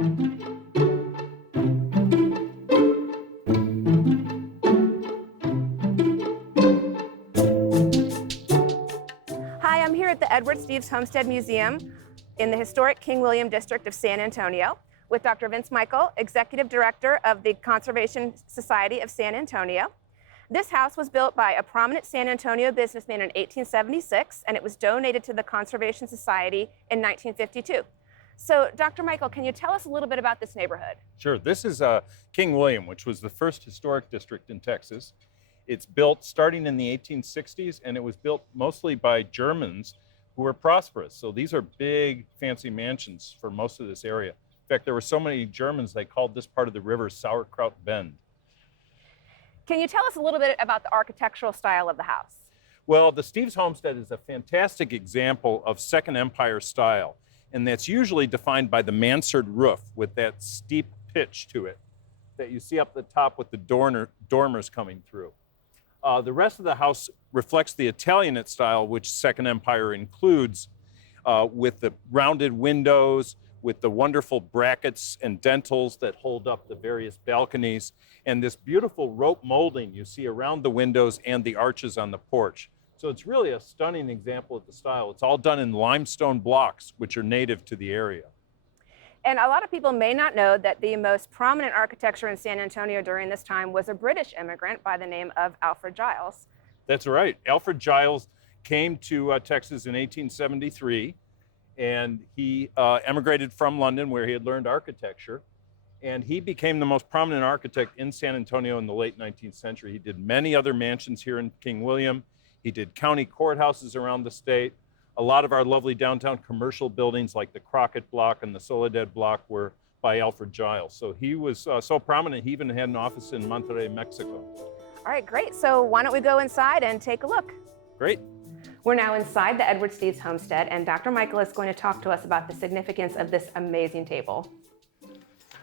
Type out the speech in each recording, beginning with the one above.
Hi, I'm here at the Edward Steeves Homestead Museum in the historic King William District of San Antonio with Dr. Vince Michael, Executive Director of the Conservation Society of San Antonio. This house was built by a prominent San Antonio businessman in 1876, and it was donated to the Conservation Society in 1952. So, Dr. Michael, can you tell us a little bit about this neighborhood? Sure. This is King William, which was the first historic district in Texas. It's built starting in the 1860s, and it was built mostly by Germans who were prosperous. So these are big, fancy mansions for most of this area. In fact, there were so many Germans, they called this part of the river Sauerkraut Bend. Can you tell us a little bit about the architectural style of the house? Well, the Steeves Homestead is a fantastic example of Second Empire style, and that's usually defined by the mansard roof with that steep pitch to it that you see up the top with the dormers coming through. The rest of the house reflects the Italianate style, which Second Empire includes, with the rounded windows, with the wonderful brackets and dentils that hold up the various balconies, and this beautiful rope molding you see around the windows and the arches on the porch. So it's really a stunning example of the style. It's all done in limestone blocks, which are native to the area. And a lot of people may not know that the most prominent architecture in San Antonio during this time was a British immigrant by the name of Alfred Giles. That's right. Alfred Giles came to Texas in 1873, and he emigrated from London, where he had learned architecture. And he became the most prominent architect in San Antonio in the late 19th century. He did many other mansions here in King William. He did county courthouses around the state. A lot of our lovely downtown commercial buildings like the Crockett Block and the Soledad Block were by Alfred Giles. So he was so prominent, he even had an office in Monterrey, Mexico. All right, great. So why don't we go inside and take a look? Great. We're now inside the Edward Steeves homestead, and Dr. Michael is going to talk to us about the significance of this amazing table.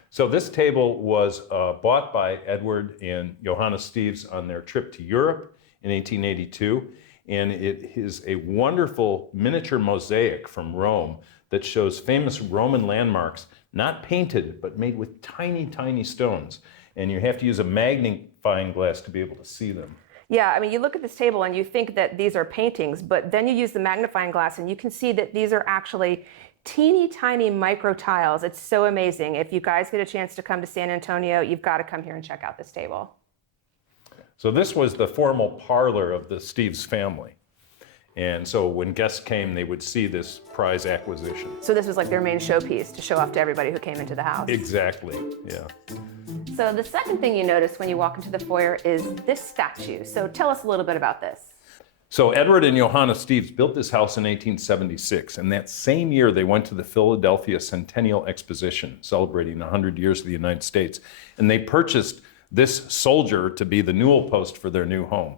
So this table was bought by Edward and Johanna Steeves on their trip to Europe in 1882. And it is a wonderful miniature mosaic from Rome that shows famous Roman landmarks, not painted, but made with tiny, tiny stones. And you have to use a magnifying glass to be able to see them. Yeah, I mean, you look at this table and you think that these are paintings, but then you use the magnifying glass and you can see that these are actually teeny tiny micro tiles. It's so amazing. If you guys get a chance to come to San Antonio, you've got to come here and check out this table. So this was the formal parlor of the Steeves family. And so when guests came, they would see this prize acquisition. So this was like their main showpiece to show off to everybody who came into the house. Exactly, yeah. So the second thing you notice when you walk into the foyer is this statue. So tell us a little bit about this. So Edward and Johanna Steeves built this house in 1876, and that same year they went to the Philadelphia Centennial Exposition, celebrating 100 years of the United States, and they purchased this soldier to be the newel post for their new home.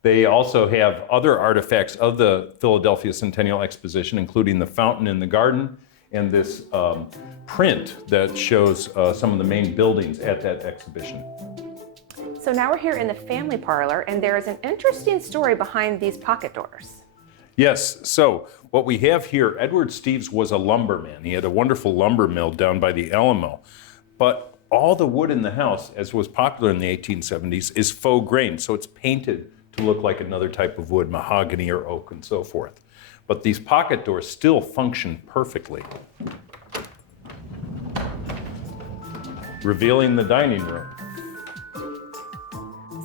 They also have other artifacts of the Philadelphia Centennial Exposition, including the fountain in the garden and this print that shows some of the main buildings at that exhibition. So now we're here in the family parlor, and there is an interesting story behind these pocket doors. Yes, so what we have here, Edward Steeves was a lumberman. He had a wonderful lumber mill down by the Alamo, but all the wood in the house, as was popular in the 1870s, is faux grain, so it's painted to look like another type of wood, mahogany or oak and so forth. But these pocket doors still function perfectly. Revealing the dining room.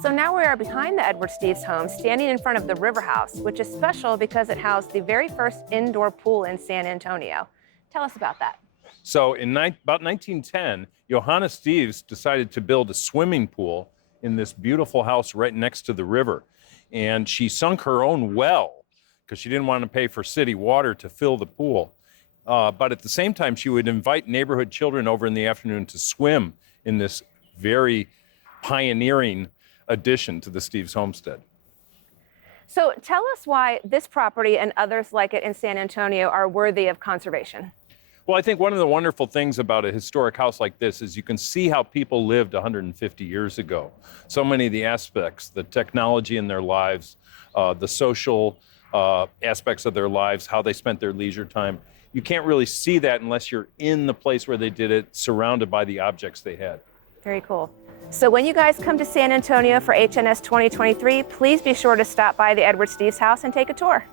So now we are behind the Edward Steeves home, standing in front of the River House, which is special because it housed the very first indoor pool in San Antonio. Tell us about that. So in about 1910, Johanna Steeves decided to build a swimming pool in this beautiful house right next to the river. And she sunk her own well because she didn't want to pay for city water to fill the pool. But at the same time, she would invite neighborhood children over in the afternoon to swim in this very pioneering addition to the Steeves homestead. So tell us why this property and others like it in San Antonio are worthy of conservation. Well, I think one of the wonderful things about a historic house like this is you can see how people lived 150 years ago. So many of the aspects, the technology in their lives, the social aspects of their lives, how they spent their leisure time. you can't really see that unless you're in the place where they did it, surrounded by the objects they had. Very cool. So when you guys come to San Antonio for HNS 2023, please be sure to stop by the Edward Steves house and take a tour.